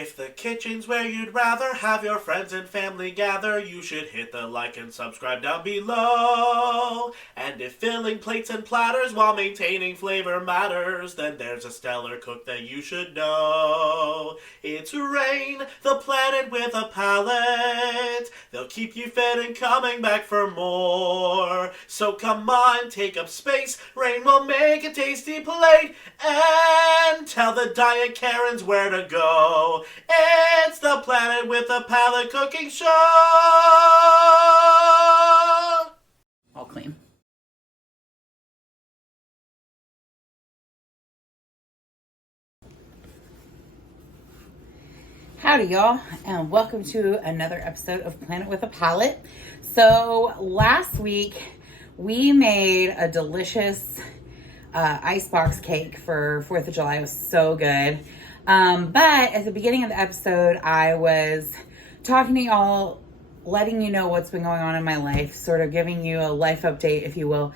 If the kitchen's where you'd rather have your friends and family gather, you should hit the like and subscribe down below. And if filling plates and platters while maintaining flavor matters, then there's a stellar cook that you should know. It's Rain, the planet with a palate. They'll keep you fed and coming back for more. So come on, take up space. Rain will make a tasty plate and tell the diet Karens where to go. It's the Planet with a Palate cooking show. All clean. Howdy, y'all, and welcome to another episode of Planet with a Palate. So last week we made a delicious icebox cake for 4th of July. It was so good. But at the beginning of the episode, I was talking to y'all, letting you know what's been going on in my life, sort of giving you a life update, if you will.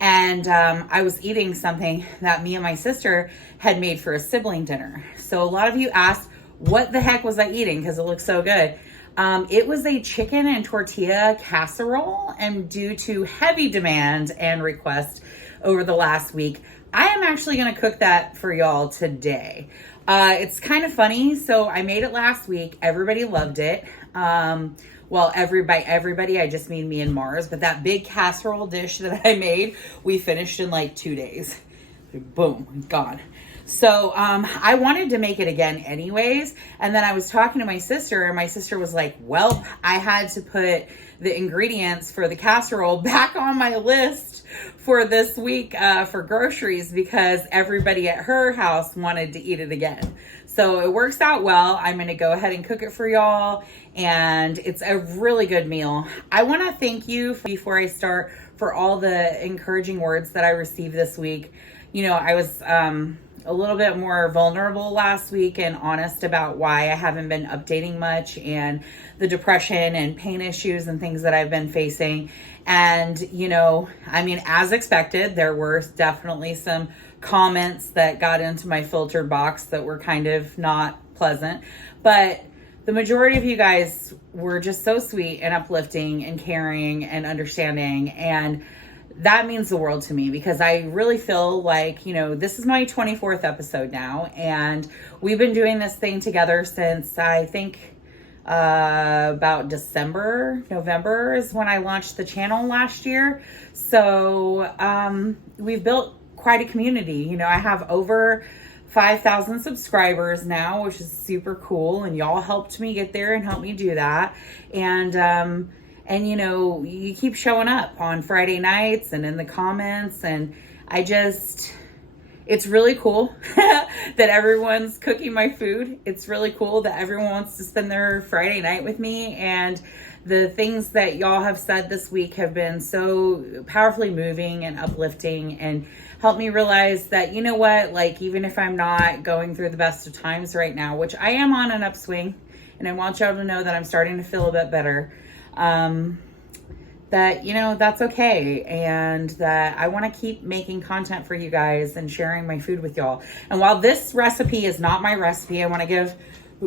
And I was eating something that me and my sister had made for a sibling dinner. So a lot of you asked, what the heck was I eating? Because it looked so good. It was a chicken and tortilla casserole, and due to heavy demand and request over the last week, I am actually going to cook that for y'all today. It's kind of funny. So I made it last week. Everybody loved it. Well, everybody, I just mean me and Mars, but that big casserole dish that I made, we finished in like 2 days. Boom, gone. So, I wanted to make it again anyways. And then I was talking to my sister, and my sister was like, well, I had to put the ingredients for the casserole back on my list for this week, for groceries, because everybody at her house wanted to eat it again. So it works out well. I'm going to go ahead and cook it for y'all. And it's a really good meal. I want to thank you before I start for all the encouraging words that I received this week. You know, I was, a little bit more vulnerable last week and honest about why I haven't been updating much and the depression and pain issues and things that I've been facing. And, you know, I mean, as expected, there were definitely some comments that got into my filtered box that were kind of not pleasant. But the majority of you guys were just so sweet and uplifting and caring and understanding. And that means the world to me, because I really feel like, you know, this is my 24th episode now, and we've been doing this thing together since I think about November is when I launched the channel last year. So we've built quite a community. You know, I have over 5,000 subscribers now, which is super cool, and y'all helped me get there and helped me do that. And, you know, you keep showing up on Friday nights and in the comments. And it's really cool that everyone's cooking my food. It's really cool that everyone wants to spend their Friday night with me. And the things that y'all have said this week have been so powerfully moving and uplifting and helped me realize that, you know what, like, even if I'm not going through the best of times right now, which I am on an upswing, and I want y'all to know that I'm starting to feel a bit better, that, you know, that's okay. And that I want to keep making content for you guys and sharing my food with y'all. And while this recipe is not my recipe, I want to give,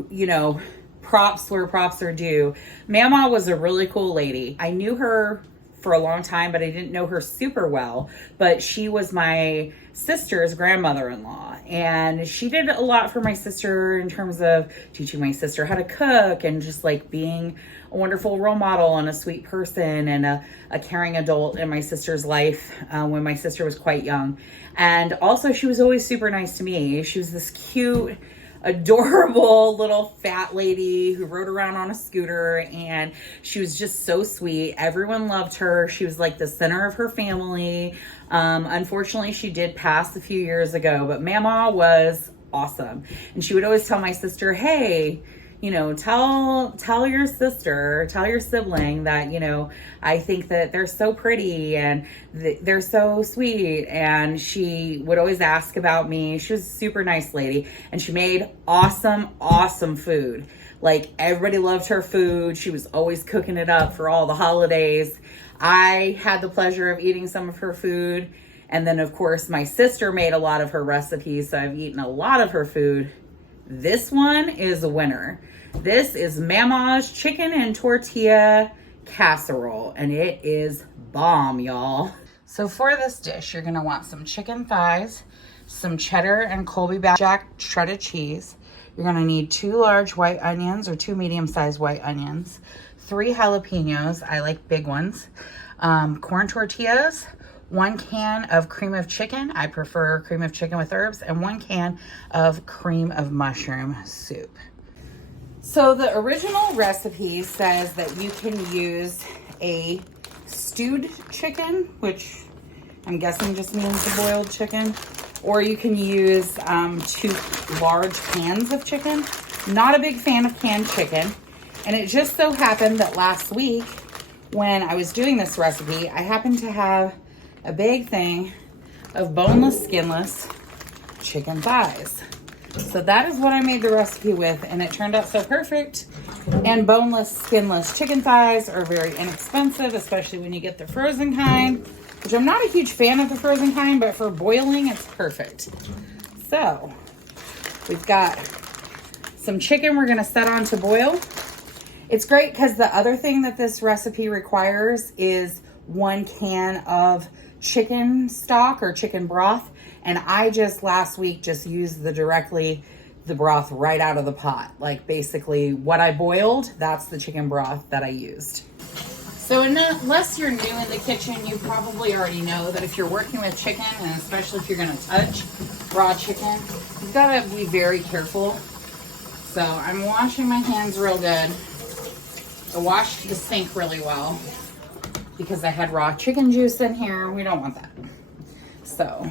you know, props where props are due. Mamaw was a really cool lady. I knew her for a long time, but I didn't know her super well. But she was my sister's grandmother-in-law, and she did a lot for my sister in terms of teaching my sister how to cook and just like being a wonderful role model and a sweet person and a caring adult in my sister's life when my sister was quite young. And also, she was always super nice to me. She was this cute, adorable little fat lady who rode around on a scooter, and she was just so sweet. Everyone loved her. She was like the center of her family. Unfortunately, she did pass a few years ago, but Mamaw was awesome. And she would always tell my sister, hey, you know, tell your sister, tell your sibling that, you know, I think that they're so pretty and they're so sweet. And she would always ask about me. She was a super nice lady, and she made awesome food. Like, everybody loved her food. She was always cooking it up for all the holidays. I had the pleasure of eating some of her food. And then, of course, my sister made a lot of her recipes, so I've eaten a lot of her food. This one is a winner. This is Mamaw's Chicken and Tortilla Casserole, and it is bomb, y'all. So for this dish, you're gonna want some chicken thighs, some cheddar and Colby Jack shredded cheese. You're gonna need 2 large white onions or 2 medium-sized white onions, 3 jalapenos, I like big ones, corn tortillas, 1 can of cream of chicken, I prefer cream of chicken with herbs, and 1 can of cream of mushroom soup. So the original recipe says that you can use a stewed chicken, which I'm guessing just means the boiled chicken, or you can use 2 large cans of chicken. Not a big fan of canned chicken. And it just so happened that last week when I was doing this recipe, I happened to have a big thing of boneless, skinless chicken thighs. So that is what I made the recipe with, and it turned out so perfect. And boneless, skinless chicken thighs are very inexpensive, especially when you get the frozen kind, which I'm not a huge fan of the frozen kind, but for boiling, it's perfect. So we've got some chicken we're gonna set on to boil. It's great because the other thing that this recipe requires is 1 can of chicken stock or chicken broth. And I just last week just used the broth right out of the pot. Like basically what I boiled, that's the chicken broth that I used. So unless you're new in the kitchen, you probably already know that if you're working with chicken, and especially if you're gonna touch raw chicken, you've gotta be very careful. So I'm washing my hands real good. I washed the sink really well because I had raw chicken juice in here. We don't want that. So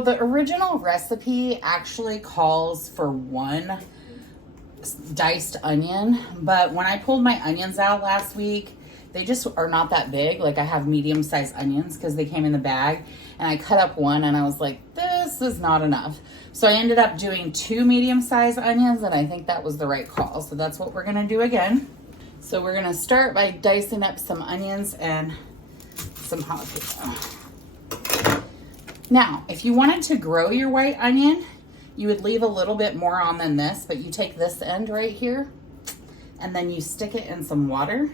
the original recipe actually calls for 1 diced onion, but when I pulled my onions out last week, they just are not that big. Like I have medium-sized onions because they came in the bag, and I cut up 1 and I was like, this is not enough. So I ended up doing 2 medium-sized onions, and I think that was the right call. So that's what we're gonna do again. So we're gonna start by dicing up some onions and some jalapeno. Now, if you wanted to grow your white onion, you would leave a little bit more on than this, but you take this end right here and then you stick it in some water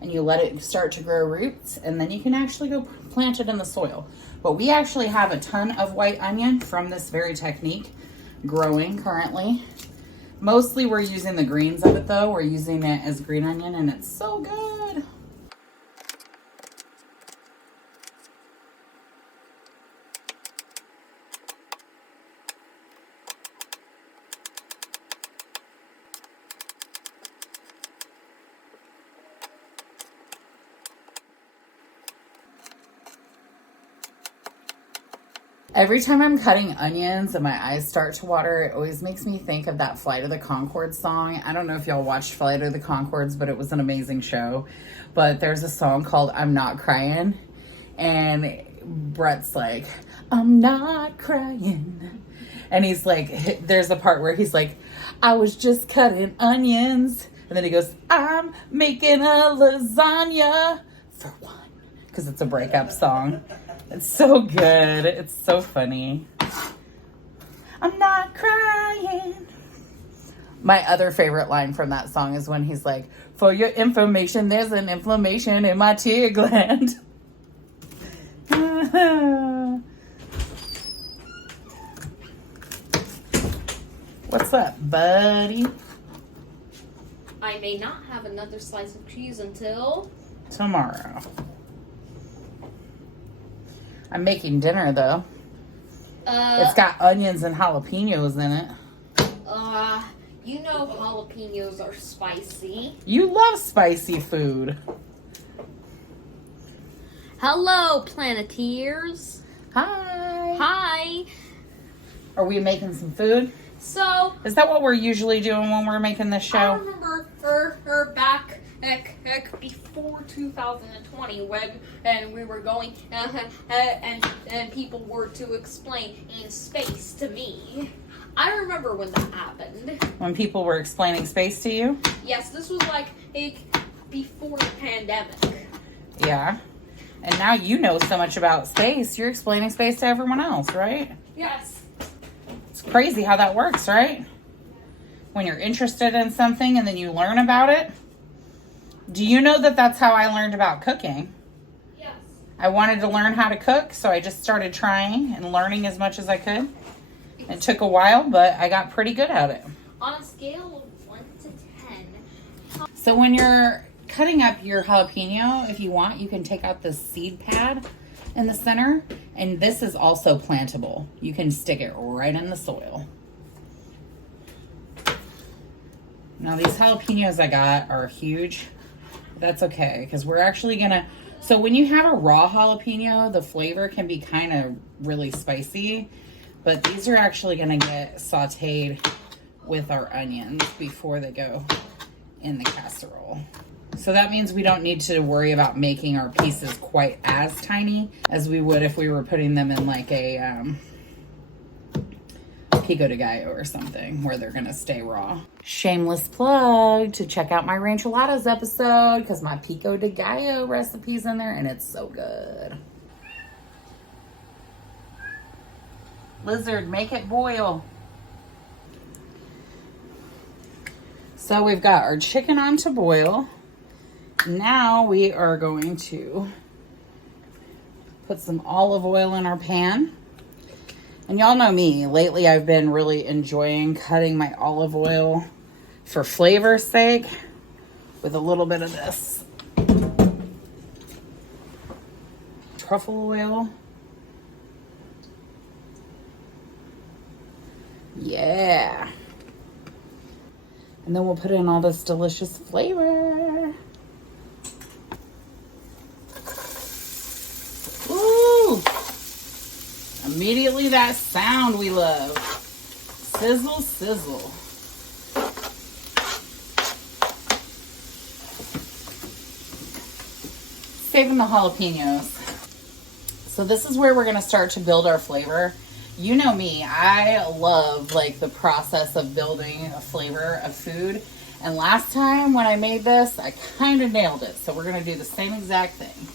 and you let it start to grow roots, and then you can actually go plant it in the soil. But we actually have a ton of white onion from this very technique growing currently. Mostly we're using the greens of it though. We're using it as green onion, and it's so good. Every time I'm cutting onions and my eyes start to water, it always makes me think of that Flight of the Conchords song. I don't know if y'all watched Flight of the Conchords, but it was an amazing show. But there's a song called I'm Not Crying, and Brett's like, I'm not crying. And he's like, there's a part where he's like, I was just cutting onions. And then he goes, I'm making a lasagna for 1. Because it's a breakup song. It's so good. It's so funny. I'm not crying. My other favorite line from that song is when he's like, for your information, there's an inflammation in my tear gland. What's up, buddy? I may not have another slice of cheese until tomorrow. I'm making dinner though. It's got onions and jalapenos in it. You know jalapenos are spicy. You love spicy food. Hello, Planeteers. Hi. Hi. Are we making some food? So, is that what we're usually doing when we're making this show? I remember back before 2020 when we were going and people were to explain in space to me. I remember when that happened. When people were explaining space to you? Yes, this was like before the pandemic. Yeah. And now you know so much about space. You're explaining space to everyone else, right? Yes. It's crazy how that works, right? When you're interested in something and then you learn about it. Do you know that that's how I learned about cooking? Yes. I wanted to learn how to cook, so I just started trying and learning as much as I could. It took a while, but I got pretty good at it. On a scale of 1 to 10. So when you're cutting up your jalapeno, if you want, you can take out the seed pad in the center. And this is also plantable. You can stick it right in the soil. Now these jalapenos I got are huge. That's okay, because we're actually gonna, so when you have a raw jalapeno, the flavor can be kind of really spicy, but these are actually gonna get sauteed with our onions before they go in the casserole. So that means we don't need to worry about making our pieces quite as tiny as we would if we were putting them in like a pico de gallo or something where they're gonna stay raw. Shameless plug to check out my rancholadas episode because my pico de gallo recipe's in there and it's so good. Lizard, make it boil. So we've got our chicken on to boil. Now we are going to put some olive oil in our pan. And y'all know me, lately I've been really enjoying cutting my olive oil for flavor's sake with a little bit of this truffle oil. Yeah. And then we'll put in all this delicious flavor. Ooh! Immediately that sound we love. Sizzle, sizzle. Saving the jalapenos. So this is where we're gonna start to build our flavor. You know me, I love like the process of building a flavor of food. And last time when I made this, I kind of nailed it. So we're gonna do the same exact thing.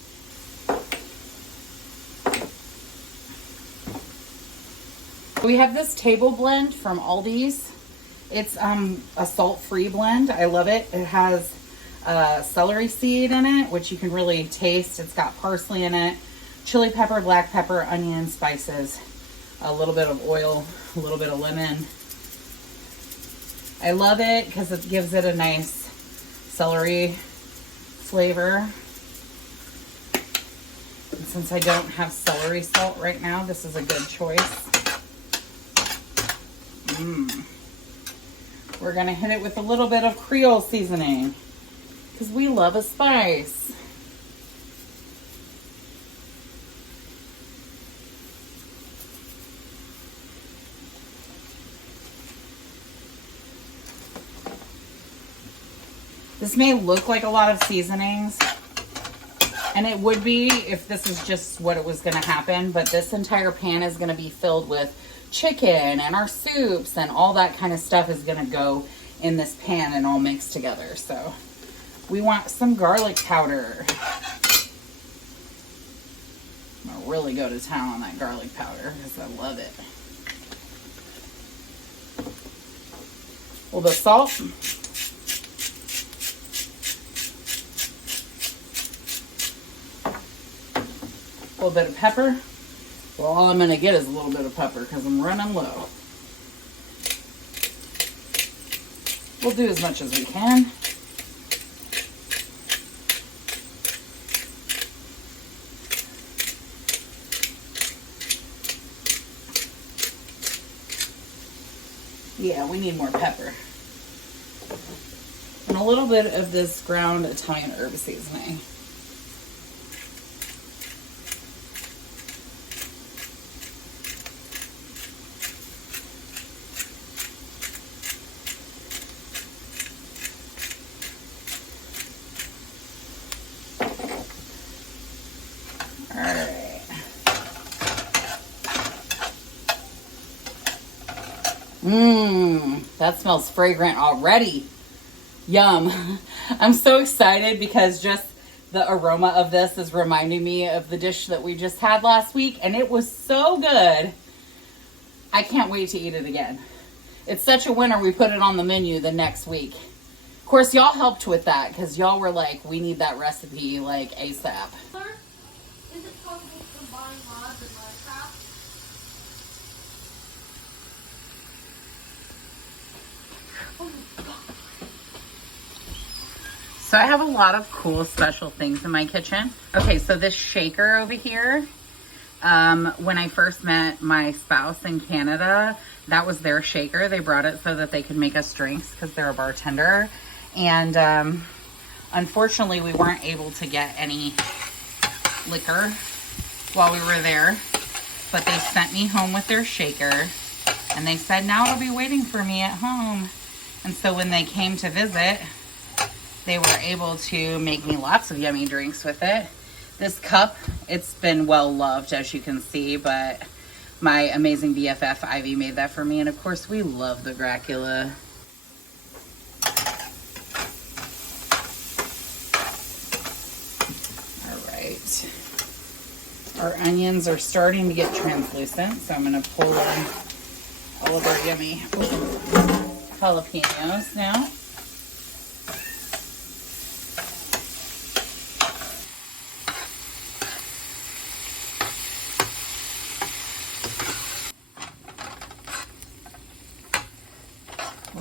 We have this table blend from Aldi's. It's a salt-free blend. I love it. It has celery seed in it, which you can really taste. It's got parsley in it, chili pepper, black pepper, onion, spices, a little bit of oil, a little bit of lemon. I love it because it gives it a nice celery flavor. And since I don't have celery salt right now, this is a good choice. We're gonna hit it with a little bit of Creole seasoning because we love a spice. This may look like a lot of seasonings, and it would be if this is just what it was gonna happen, but this entire pan is gonna be filled with chicken and our soups and all that kind of stuff is gonna go in this pan and all mixed together. So we want some garlic powder. I'm gonna really go to town on that garlic powder because I love it. A little bit of salt. A little bit of pepper. Well, all I'm going to get is a little bit of pepper because I'm running low. We'll do as much as we can. Yeah, we need more pepper. And a little bit of this ground Italian herb seasoning. That smells fragrant already. Yum. I'm so excited because just the aroma of this is reminding me of the dish that we just had last week, and it was so good. I can't wait to eat it again. It's such a winner, we put it on the menu the next week. Of course, y'all helped with that because y'all were like, we need that recipe like ASAP. Is it possible to combine mods and Minecraft? So I have a lot of cool special things in my kitchen. Okay, so this shaker over here, when I first met my spouse in Canada, that was their shaker. They brought it so that they could make us drinks because they're a bartender. And unfortunately, we weren't able to get any liquor while we were there. But they sent me home with their shaker. And they said, now it'll be waiting for me at home. And so when they came to visit, they were able to make me lots of yummy drinks with it. This cup, it's been well loved, as you can see, but my amazing BFF Ivy made that for me. And of course, we love the Dracula. All right. Our onions are starting to get translucent, so I'm gonna pull in all of our yummy jalapenos now.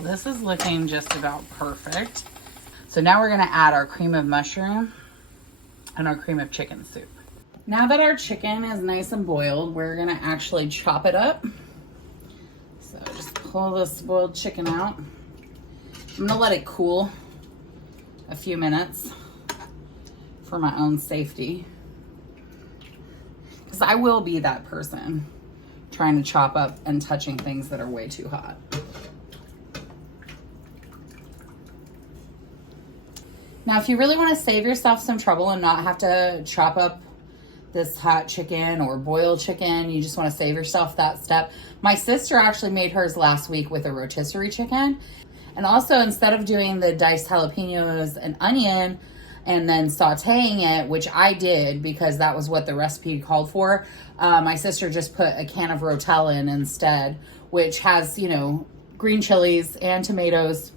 This is looking just about perfect. So now we're gonna add our cream of mushroom and our cream of chicken soup. Now that our chicken is nice and boiled, we're gonna actually chop it up. So just pull this boiled chicken out. I'm gonna let it cool a few minutes for my own safety. Because I will be that person trying to chop up and touching things that are way too hot. Now, if you really want to save yourself some trouble and not have to chop up this hot chicken or boiled chicken, you just want to save yourself that step. My sister actually made hers last week with a rotisserie chicken. And also, instead of doing the diced jalapenos and onion and then sauteing it, which I did because that was what the recipe called for, my sister just put a can of Rotel in instead, which has, you know, green chilies and tomatoes.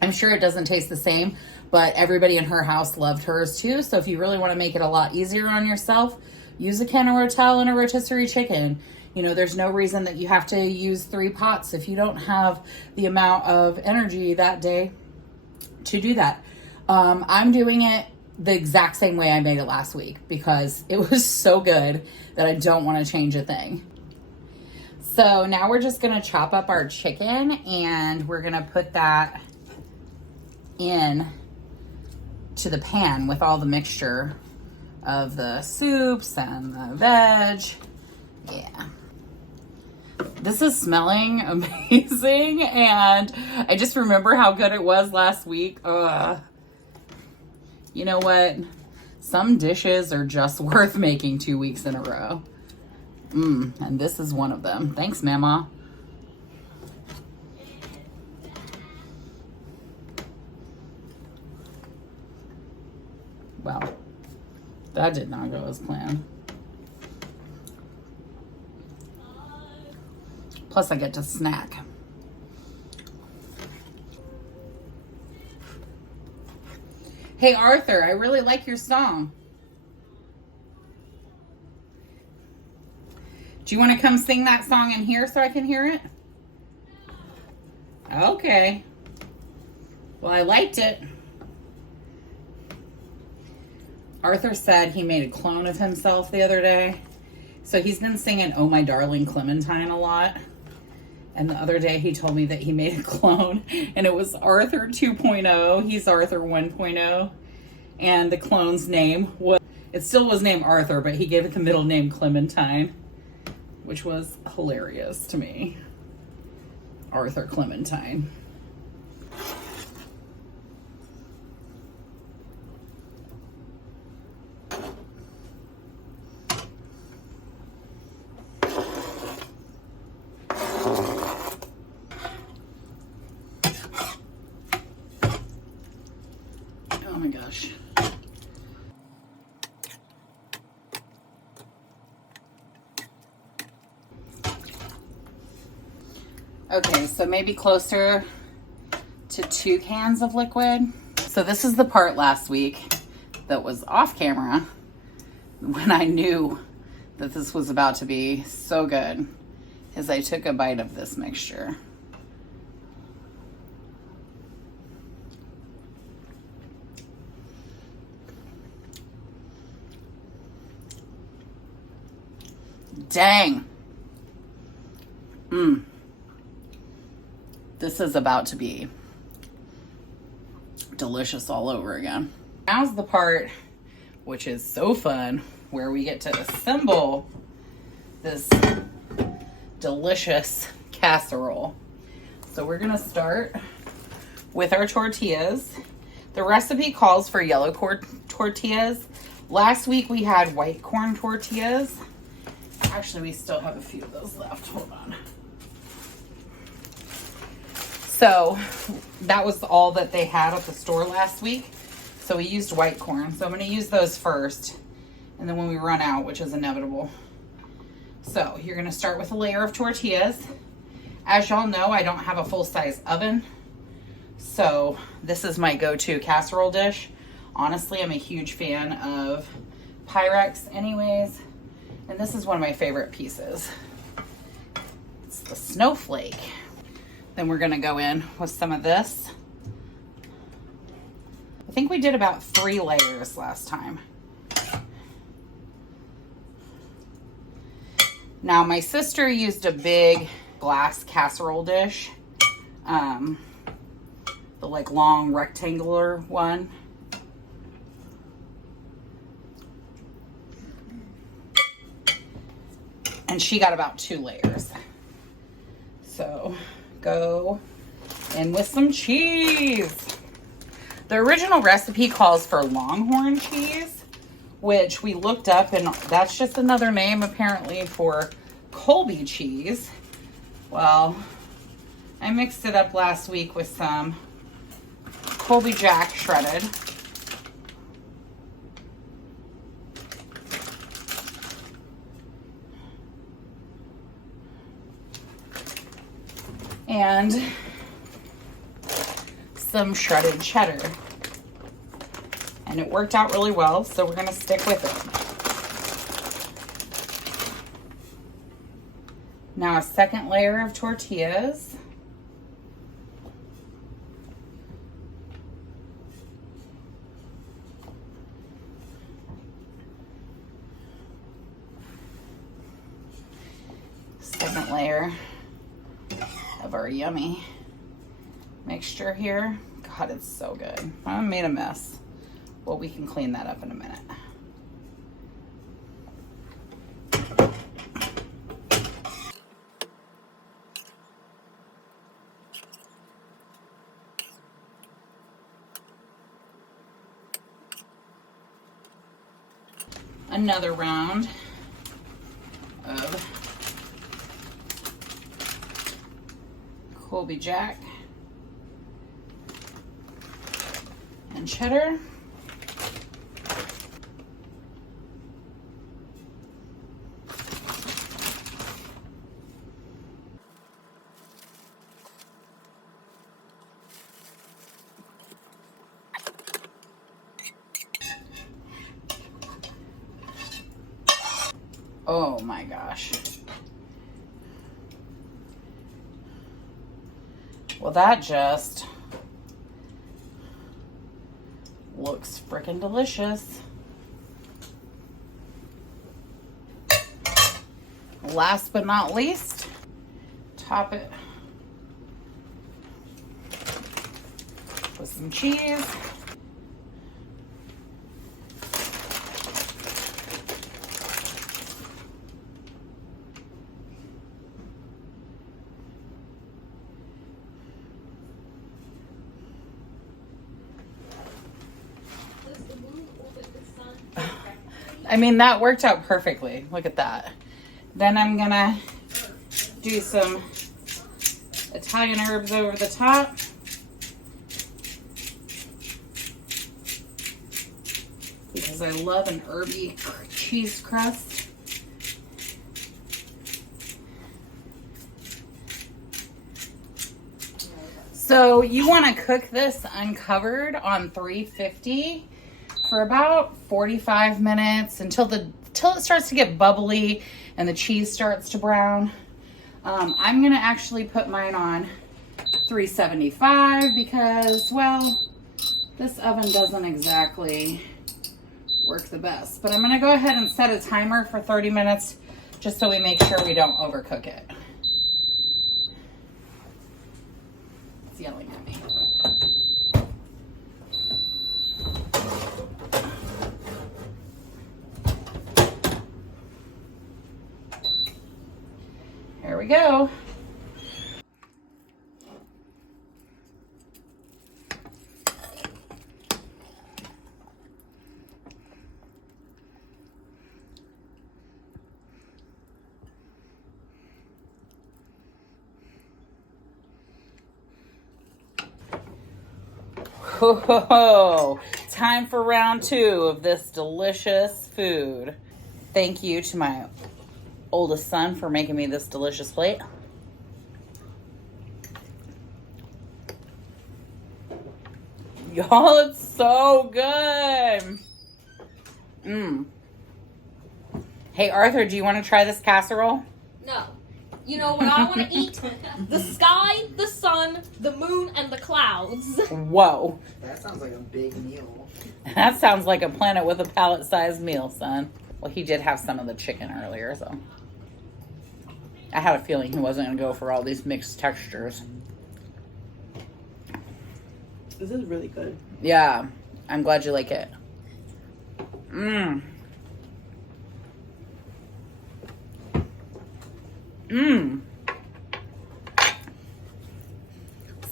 I'm sure it doesn't taste the same, but everybody in her house loved hers too. So if you really want to make it a lot easier on yourself, use a can of Rotel and a rotisserie chicken. You know, there's no reason that you have to use 3 pots if you don't have the amount of energy that day to do that. I'm doing it the exact same way I made it last week because it was so good that I don't want to change a thing. So now we're just going to chop up our chicken and we're going to put that in to the pan with all the mixture of the soups and the veg. Yeah. This is smelling amazing and I just remember how good it was last week. You know what? Some dishes are just worth making 2 weeks in a row. And this is one of them. Thanks, Mamaw. Well, that did not go as planned. Plus, I get to snack. Hey, Arthur, I really like your song. Do you want to come sing that song in here so I can hear it? Okay. Well, I liked it. Arthur said he made a clone of himself the other day. So he's been singing Oh My Darling Clementine a lot. And the other day he told me that he made a clone and it was Arthur 2.0. He's Arthur 1.0. And the clone's name was, it still was named Arthur, but he gave it the middle name Clementine, which was hilarious to me. Arthur Clementine. Oh my gosh. Okay, so maybe closer to 2 cans of liquid. So this is the part last week that was off camera when I knew that this was about to be so good, is I took a bite of this mixture. Dang. This is about to be delicious all over again. Now's the part which is so fun, where we get to assemble this delicious casserole. So we're gonna start with our tortillas. The recipe calls for yellow tortillas. Last week we had white corn tortillas. Actually, we still have a few of those left. Hold on. So that was all that they had at the store last week. So we used white corn. So I'm going to use those first. And then when we run out, which is inevitable. So you're going to start with a layer of tortillas. As y'all know, I don't have a full-size oven. So this is my go-to casserole dish. Honestly, I'm a huge fan of Pyrex anyways. And this is one of my favorite pieces. It's the snowflake. Then we're gonna go in with some of this. I think we did about 3 layers last time. Now my sister used a big glass casserole dish. The like long rectangular one. And she got about 2 layers. So go in with some cheese. The original recipe calls for Longhorn cheese, which we looked up, and that's just another name apparently for Colby cheese. Well, I mixed it up last week with some Colby Jack shredded. And some shredded cheddar. And it worked out really well, so we're gonna stick with it. Now a second layer of tortillas. Second layer of our yummy mixture here. God, it's so good. I made a mess. Well, we can clean that up in a minute. Another round of Colby Jack and cheddar. Oh my gosh. Well, that just looks freaking delicious. Last but not least, top it with some cheese. I mean, that worked out perfectly. Look at that. Then I'm gonna do some Italian herbs over the top. Because I love an herby cheese crust. So you want to cook this uncovered on 350 for about 45 minutes until it starts to get bubbly and the cheese starts to brown. I'm going to actually put mine on 375 because, well, this oven doesn't exactly work the best. But I'm going to go ahead and set a timer for 30 minutes just so we make sure we don't overcook it. It's yelling at me. Here we go. Ho, time for round 2 of this delicious food. Thank you to my oldest son for making me this delicious plate. Y'all, it's so good. Hey, Arthur, do you want to try this casserole? No. You know what I want to eat? The sky, the sun, the moon, and the clouds. Whoa. That sounds like a big meal. That sounds like a Planet with a Palate-sized meal, son. Well, he did have some of the chicken earlier, so I had a feeling he wasn't going to go for all these mixed textures. This is really good. Yeah, I'm glad you like it.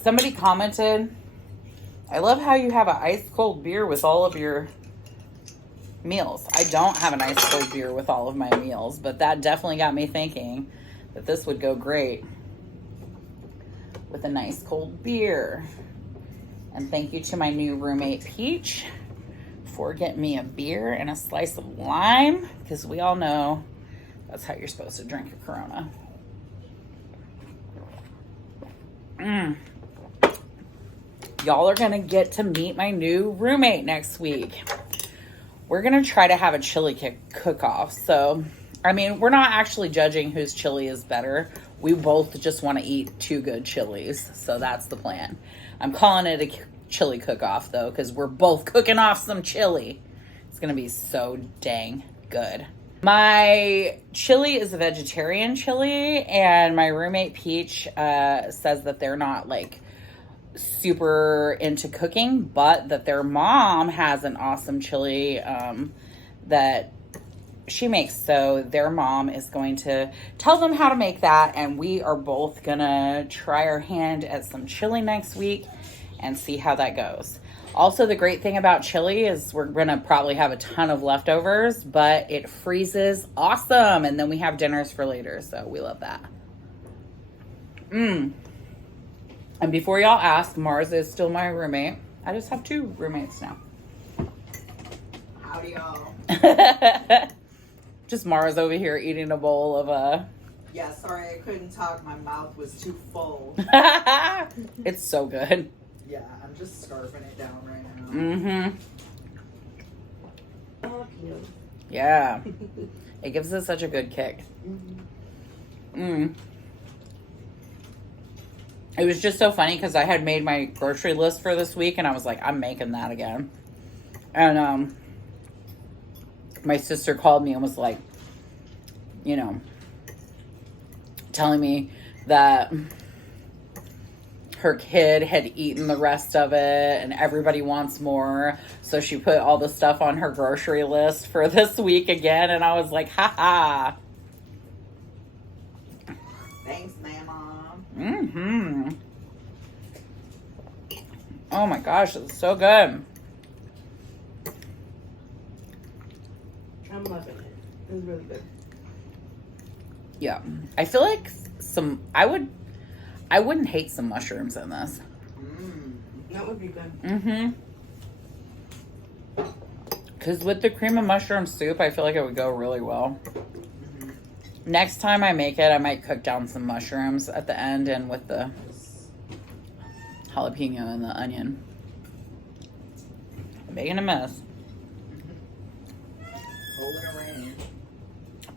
Somebody commented, I love how you have an ice cold beer with all of your meals. I don't have an ice cold beer with all of my meals, but that definitely got me thinking that this would go great with a nice cold beer. And thank you to my new roommate Peach for getting me a beer and a slice of lime, because we all know that's how you're supposed to drink a Corona. Y'all are gonna get to meet my new roommate next week. We're gonna try to have a chili cook-off. So, I mean, we're not actually judging whose chili is better. We both just want to eat 2 good chilies. So that's the plan. I'm calling it a chili cook-off though, because we're both cooking off some chili. It's gonna be so dang good. My chili is a vegetarian chili, and my roommate Peach says that they're not like super into cooking, but that their mom has an awesome chili that she makes. So their mom is going to tell them how to make that, and we are both gonna try our hand at some chili next week and see how that goes. Also, the great thing about chili is we're gonna probably have a ton of leftovers, but it freezes awesome, and then we have dinners for later, so we love that. And before y'all ask, Mars is still my roommate. I just have 2 roommates now. Howdy, y'all. Just Mars over here eating a bowl of Yeah, sorry I couldn't talk. My mouth was too full. It's so good. Yeah, I'm just scarfing it down right now. Oh, cute. Yeah. It gives it such a good kick. It was just so funny because I had made my grocery list for this week, and I was like, I'm making that again. And my sister called me and was like, you know, telling me that her kid had eaten the rest of it and everybody wants more. So she put all the stuff on her grocery list for this week again. And I was like, haha. Thanks, Mamaw. Oh my gosh, it's so good. I'm loving it. It's really good. Yeah. I feel like I wouldn't hate some mushrooms in this. That would be good. Because with the cream of mushroom soup, I feel like it would go really well. Next time I make it, I might cook down some mushrooms at the end and with the jalapeno and the onion. Making a mess.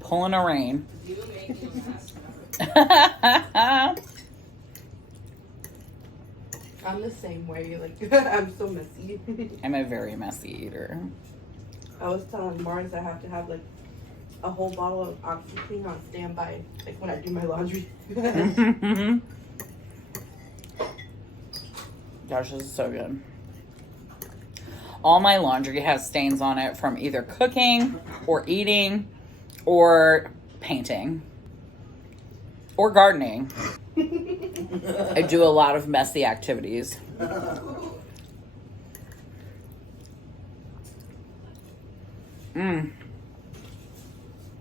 Pulling a rain. I'm the same way. Like, I'm so messy. I'm a very messy eater. I was telling Mars I have to have like a whole bottle of OxyClean on standby, like when I do my laundry. Gosh, this is so good. All my laundry has stains on it from either cooking or eating or painting or gardening. I do a lot of messy activities.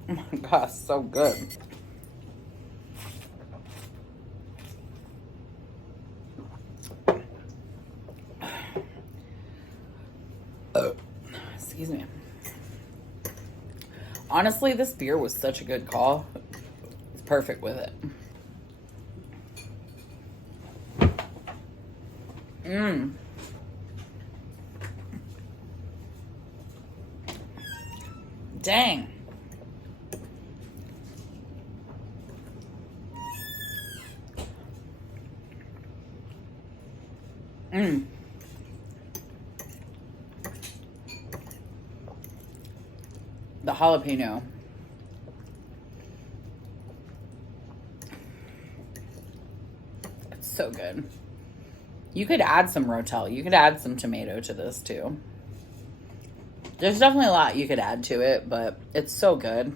Oh my gosh, so good. Excuse me. Honestly, this beer was such a good call. It's perfect with it. Dang. The jalapeno. It's so good. You could add some Rotel. You could add some tomato to this too. There's definitely a lot you could add to it, but it's so good.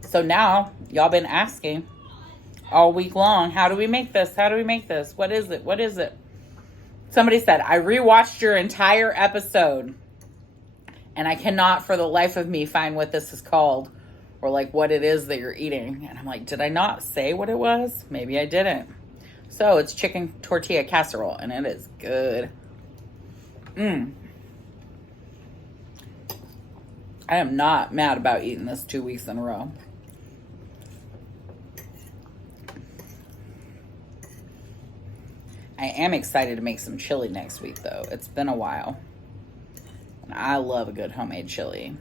So now, y'all been asking all week long, how do we make this? How do we make this? What is it? What is it? Somebody said, I rewatched your entire episode and I cannot for the life of me find what this is called or like what it is that you're eating. And I'm like, did I not say what it was? Maybe I didn't. So it's chicken tortilla casserole and it is good. I am not mad about eating this 2 weeks in a row. I am excited to make some chili next week, though. It's been a while. And I love a good homemade chili.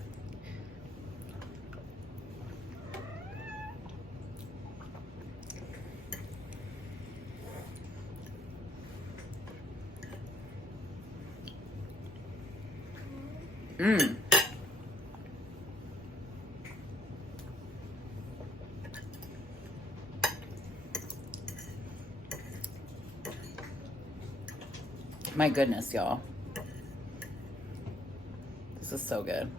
My goodness, y'all. This is so good.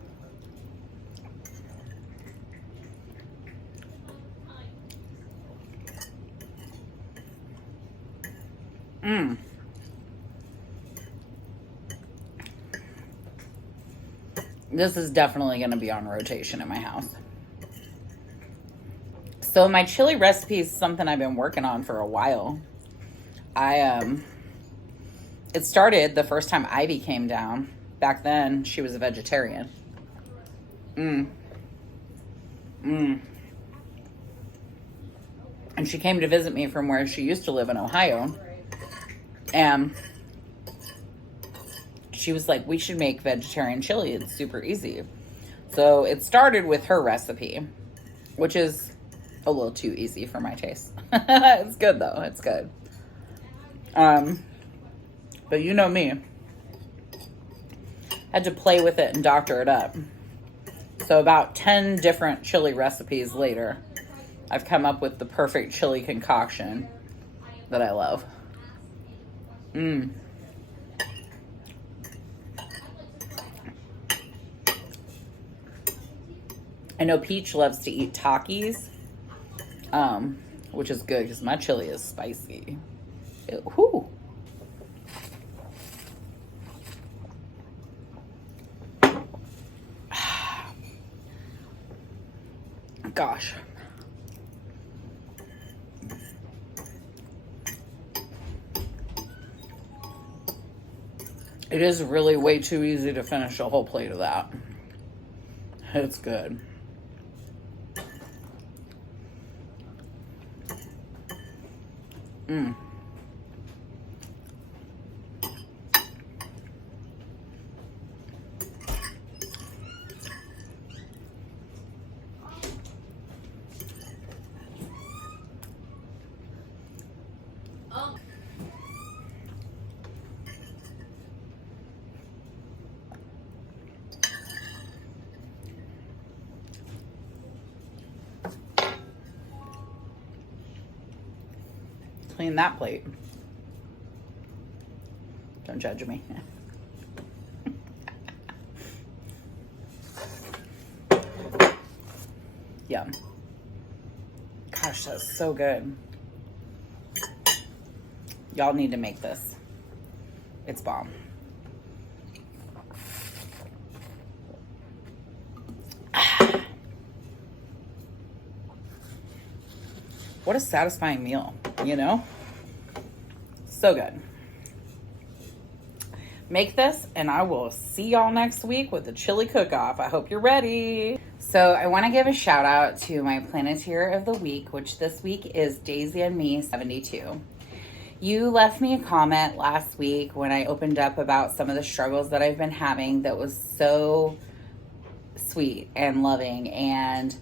This is definitely going to be on rotation in my house. So my chili recipe is something I've been working on for a while. It started the first time Ivy came down. Back then, she was a vegetarian. And she came to visit me from where she used to live in Ohio. And she was like, we should make vegetarian chili. It's super easy. So it started with her recipe, which is a little too easy for my taste. It's good, though. It's good. But you know me. Had to play with it and doctor it up. So about 10 different chili recipes later, I've come up with the perfect chili concoction that I love. I know Peach loves to eat Takis, which is good because my chili is spicy. Whew. Gosh. It is really way too easy to finish a whole plate of that. It's good. Mmm. Clean that plate. Don't judge me. Yum. Gosh, that's so good. Y'all need to make this. It's bomb. What a satisfying meal, you know? So good. Make this and I will see y'all next week with the chili cook-off. I hope you're ready. So I want to give a shout out to my Planeteer of the Week, which this week is Daisy and Me 72. You left me a comment last week when I opened up about some of the struggles that I've been having that was so sweet and loving and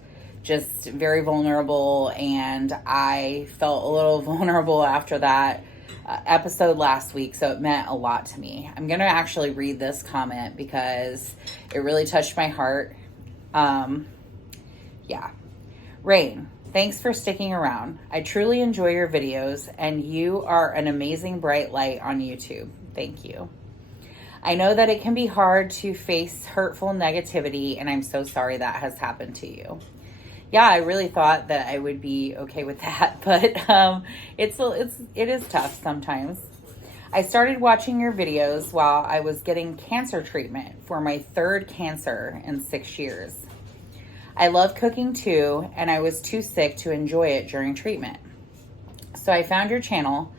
just very vulnerable, and I felt a little vulnerable after that episode last week, so it meant a lot to me. I'm gonna actually read this comment because it really touched my heart. Yeah. Rain, thanks for sticking around. I truly enjoy your videos, and you are an amazing bright light on YouTube. Thank you. I know that it can be hard to face hurtful negativity, and I'm so sorry that has happened to you. Yeah, I really thought that I would be okay with that, but it is tough sometimes. I started watching your videos while I was getting cancer treatment for my third cancer in 6 years. I love cooking too, and I was too sick to enjoy it during treatment. So I found your channel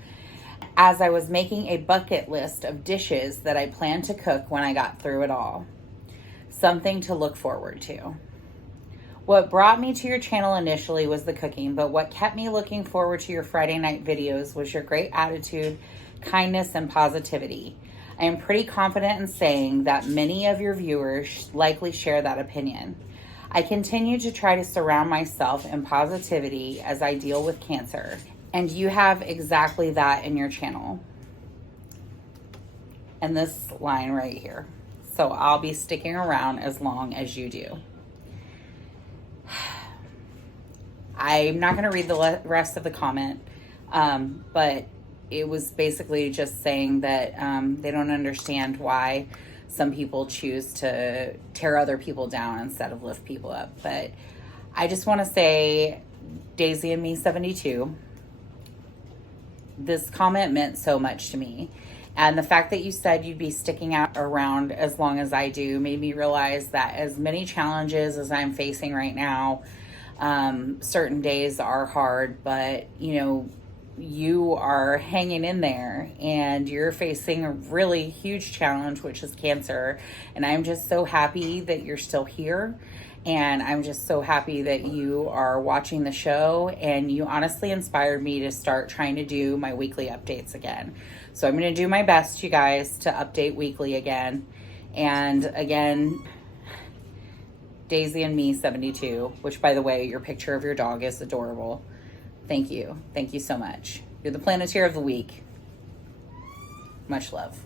as I was making a bucket list of dishes that I planned to cook when I got through it all. Something to look forward to. What brought me to your channel initially was the cooking, but what kept me looking forward to your Friday night videos was your great attitude, kindness, and positivity. I am pretty confident in saying that many of your viewers likely share that opinion. I continue to try to surround myself in positivity as I deal with cancer, and you have exactly that in your channel. And this line right here. So I'll be sticking around as long as you do. I'm not going to read the rest of the comment, but it was basically just saying that they don't understand why some people choose to tear other people down instead of lift people up. But I just want to say, Daisy and Me 72, this comment meant so much to me. And the fact that you said you'd be sticking out around as long as I do made me realize that as many challenges as I'm facing right now, certain days are hard, but you know, you are hanging in there and you're facing a really huge challenge, which is cancer. And I'm just so happy that you're still here. And I'm just so happy that you are watching the show, and you honestly inspired me to start trying to do my weekly updates again. So I'm going to do my best, you guys, to update weekly again. And again, Daisy and Me 72, which by the way, your picture of your dog is adorable. Thank you. Thank you so much. You're the Planeteer of the Week. Much love.